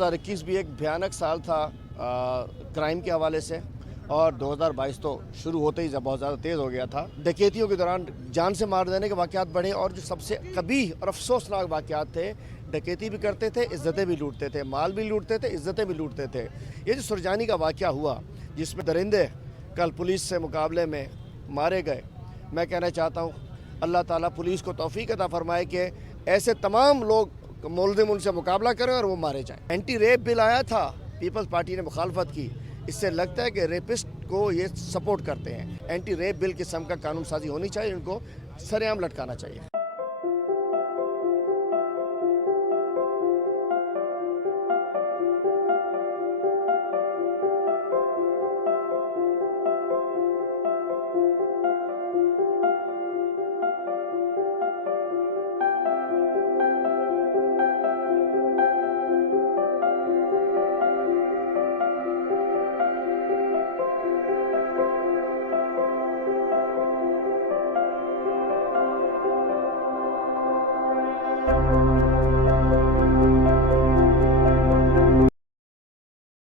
2021 भी एक भयानक साल था क्राइम के हवाले से, और 2022 तो शुरू होते ही जब बहुत ज़्यादा तेज़ हो गया था। डकैतियों के दौरान जान से मार देने के वाक़यात बढ़े, और जो सबसे कबीह और अफसोसनाक वाक़यात थे, डकैती भी करते थे, इज़्ज़तें भी लूटते थे, माल भी लूटते थे, इज़्ज़तें भी लूटते थे। ये जो सुरजानी का वाक़या हुआ जिसमें दरिंदे कल पुलिस से मुकाबले में मारे गए, मैं कहना चाहता हूँ अल्लाह ताला पुलिस को तौफीक अता फरमाए कि ऐसे तमाम लोग मुल्ज़िम उनसे मुकाबला करें और वो मारे जाएँ। एंटी रेप बिल आया था, पीपल्स पार्टी ने मुखालफत की। इससे लगता है कि रेपिस्ट को ये सपोर्ट करते हैं। एंटी रेप बिल किस्म का कानून साजी होनी चाहिए, इनको सरेआम लटकाना चाहिए।